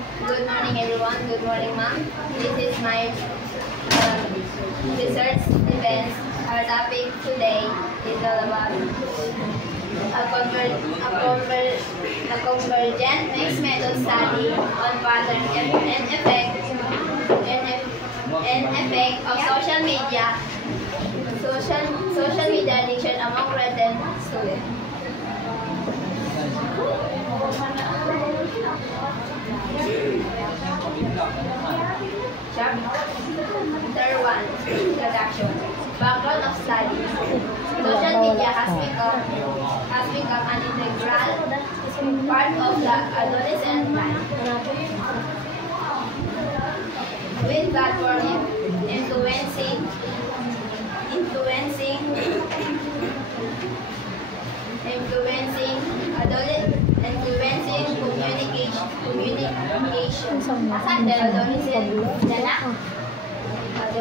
Good morning, everyone. Good morning, ma'am. This is my research defense. Our topic today is all about a convergent mixed method study on pattern and effect of social media addiction among present students. Chapter 1. Introduction. Background of study. Social media has become an integral part of the adolescent life. With platform influencing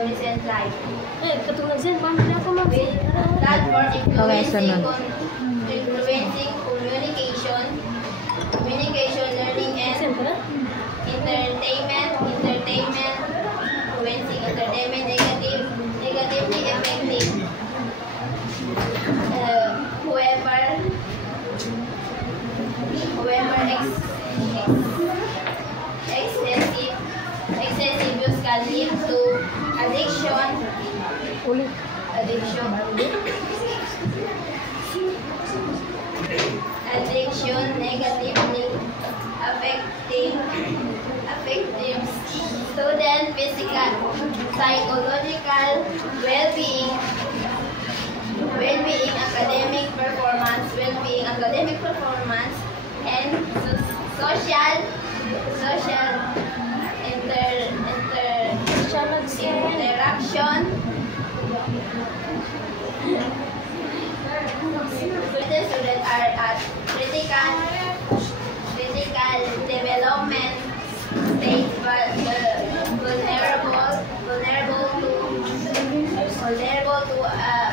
adolescent life. With platform influencing communication, learning, and entertainment negatively affecting whoever excessive use can lead to addiction negatively affecting student physical, psychological well-being, academic performance, and social interaction. The students are at critical development stage, but vulnerable to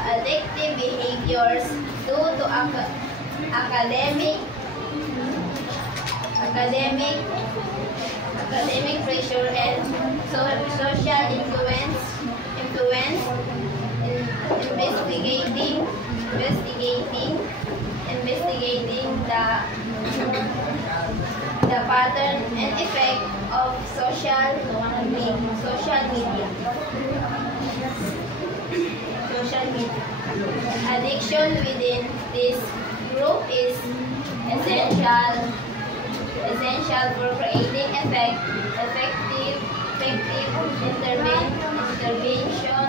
addictive behaviors due to academic pressure and social influence. Investigating the pattern and effect of social media. Addiction within this group is essential for creating effective intervention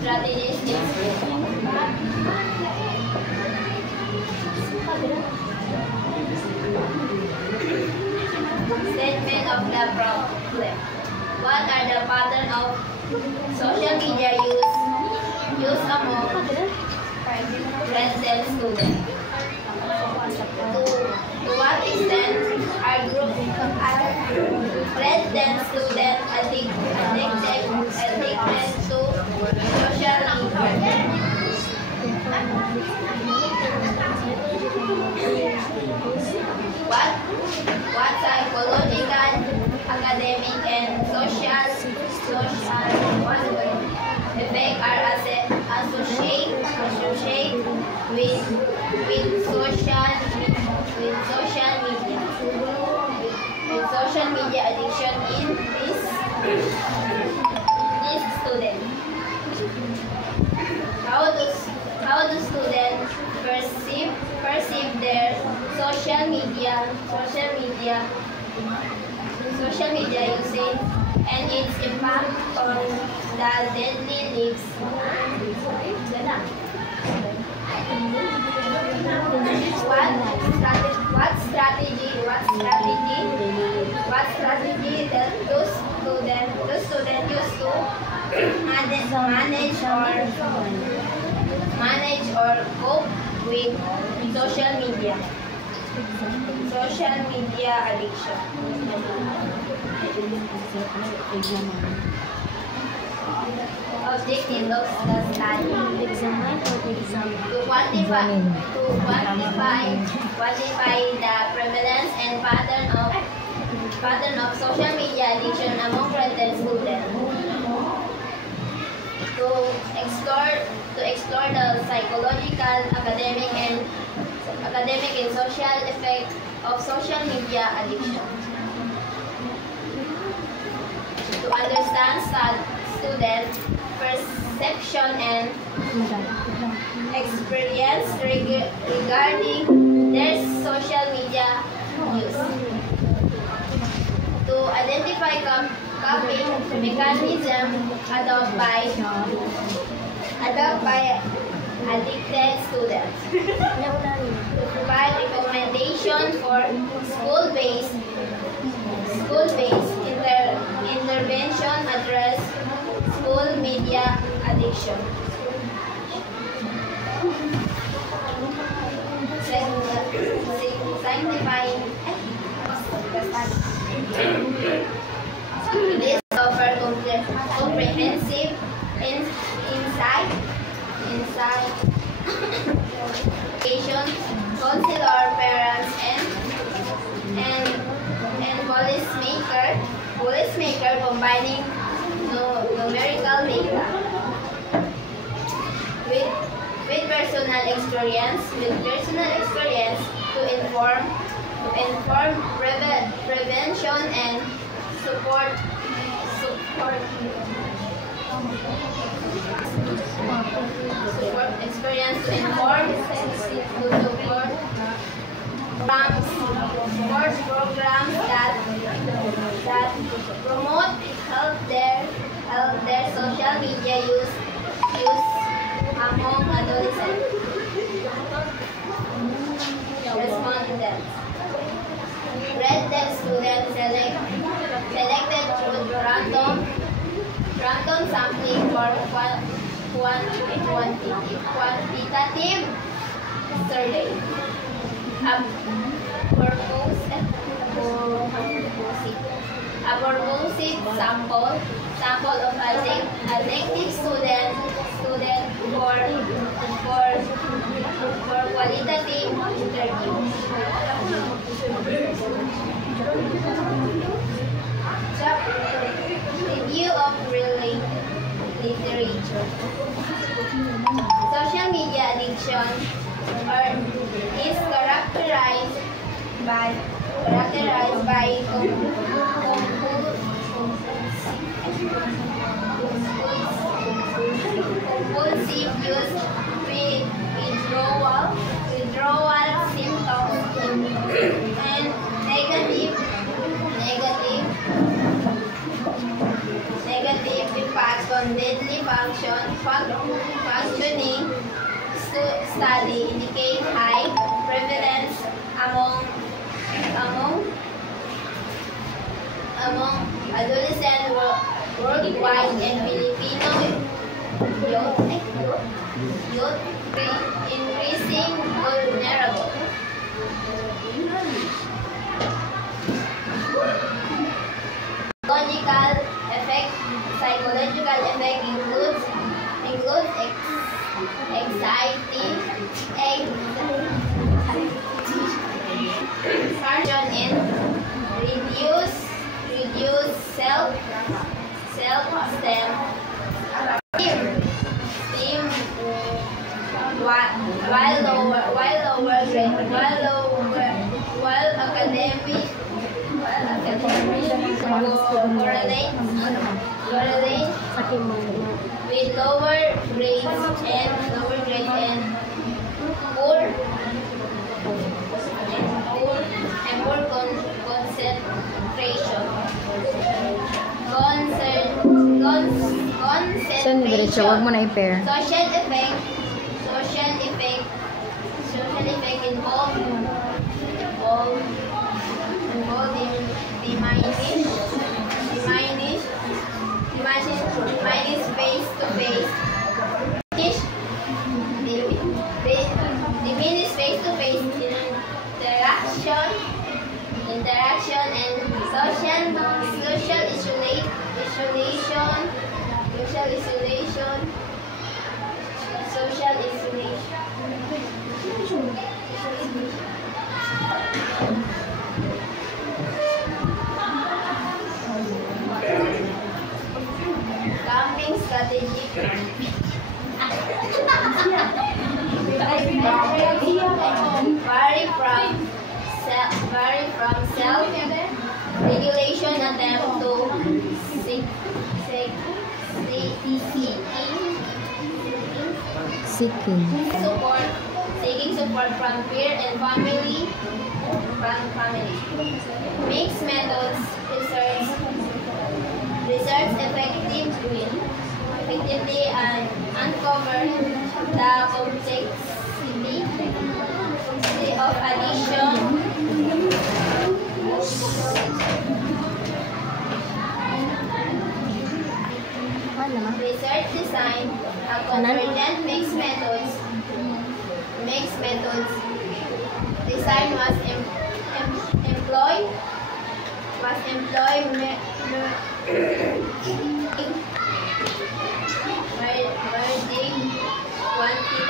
strategies. Statement of the problem. What are the patterns of social media use among present students? To what extent are present students addicted to social media? What psychological, academic, and social effects are associated with social media addiction in this student? How do students perceive their social media usage and its impact on the daily lives? What strategy that those students use to manage or cope with social media addiction? Objective of the study: to quantify the prevalence and pattern of pattern of social media addiction among grade students. To explore the psychological, academic and social effect of social media addiction. To understand student perception and experience regarding their social media use. To identify coping mechanism adopted by addicted students. To provide recommendation for school-based intervention address school media addiction. Sanctifying this offer comprehensive insight, counselor, parents, and policymaker combining numerical data with personal experience to inform prevention and support experience to inform support programs that promote help their social media use among adolescents. Respondents. Red Dead students selected through random sampling for quantitative survey. A purposive sample of addicted students for qualitative interviews. Review of literature. Social media addiction is characterized by compulsive use, withdrawal symptoms, and negative impacts on daily functioning. Study indicate high prevalence among adolescents worldwide and Filipino youth increasing vulnerable. Psychological effect includes anxiety, and reduce self-esteem. While academic correlate with lower grades and poor concentration. Social effect involved in diminish face-to-face interaction and social isolation. strategic vary from self-regulation attempt to seeking support from peer and family. Mixed methods research effectively and uncover the complexity of addiction. Research design a convergent mixed methods design was employ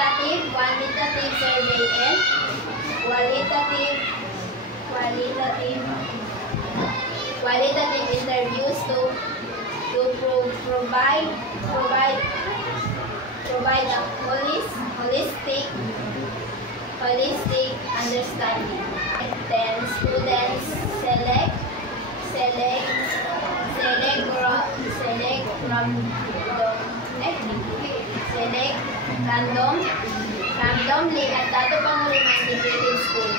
merging quantitative survey and qualitative interviews to provide a holistic understanding. Then students select randomly at Dato Panguliman Integrated School.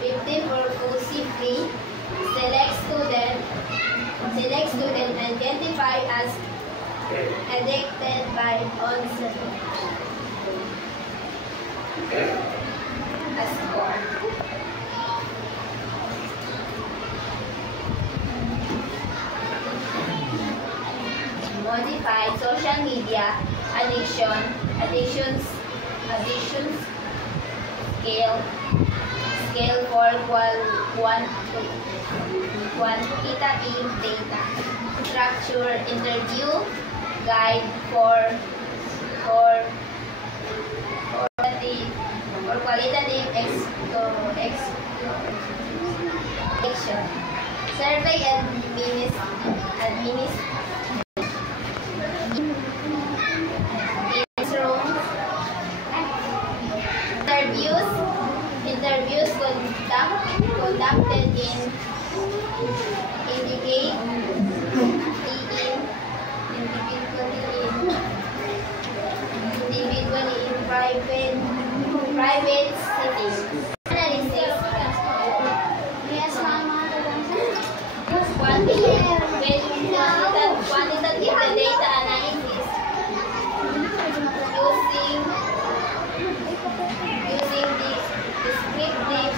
15 purposefully select student identified as addicted by onset a score. Modified social media addictions scale for quantitative data. Structure interview guide for qualitative exploration. Survey interviews conducted individually in private settings. Analysis. Quantitative data analysis using descriptive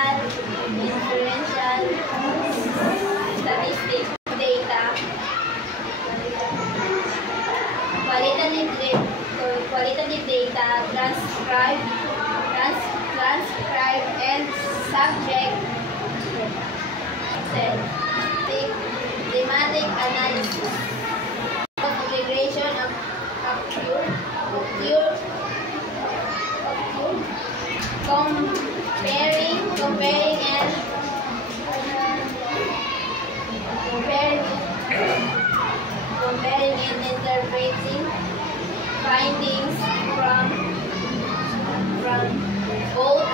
and inferential statistic data. Qualitative data transcribe and subject thematic analysis. Integration of comparing and interpreting findings from both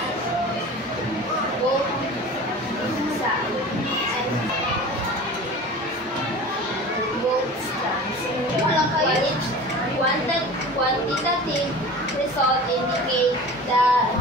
quantitative results indicate that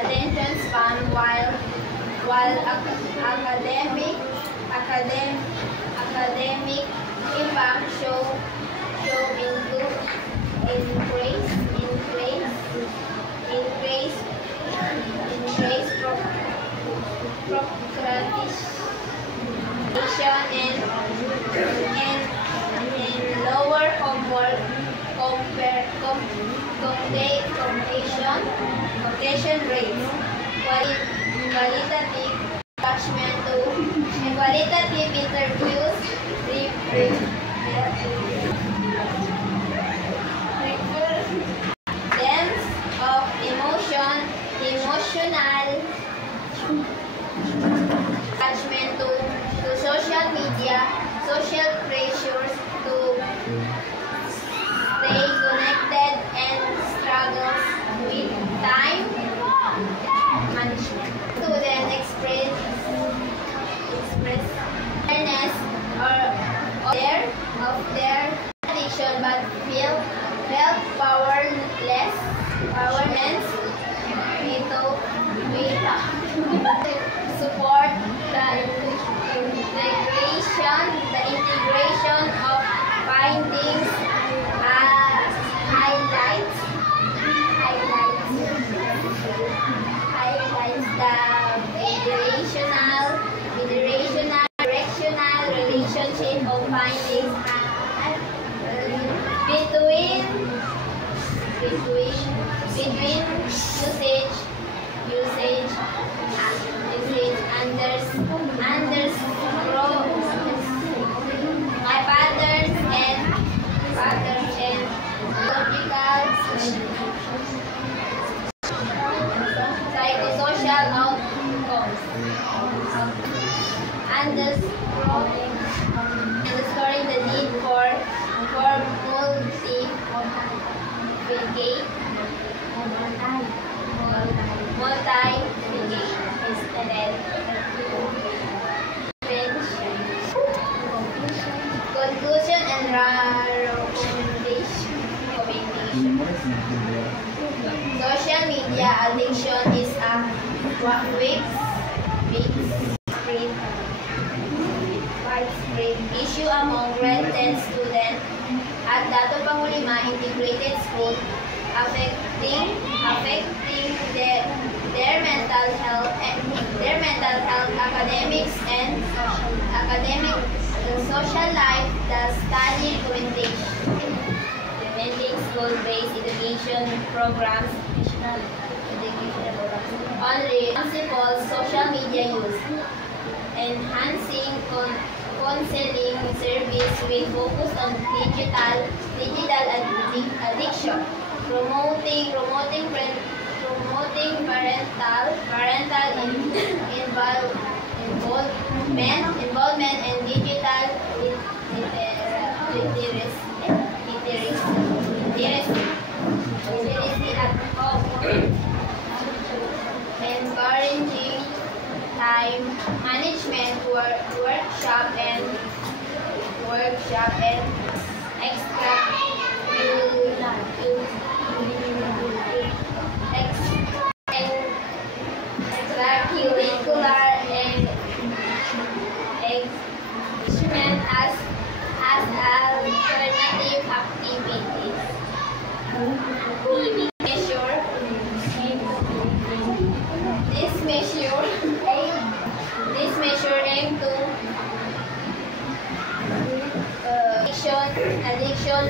attention span, while academic impact show increase procrastination and lower completion rates. Qualitative attachment to qualitative interviews depth of emotional attachment to social media, social pressures to stay connected, and struggles with time management. Students express awareness of their addiction, but feel powerless to support the integration of findings highlights the directional relationship of findings between usage patterns and logical psychosocial outcomes. Underscoring the need for conclusion and recommendation. Social media addiction is a widespread issue among grade 10 students at Dato Pangulima Integrated School, affecting their mental health, academics, and social life. The study implementing school-based education programs on responsible social media use, enhancing counseling service with focus on digital addiction, promoting parental involvement and digital literacy at home, encouraging time management workshop and extracurricular engagement as alternative activities. This measure aims to addiction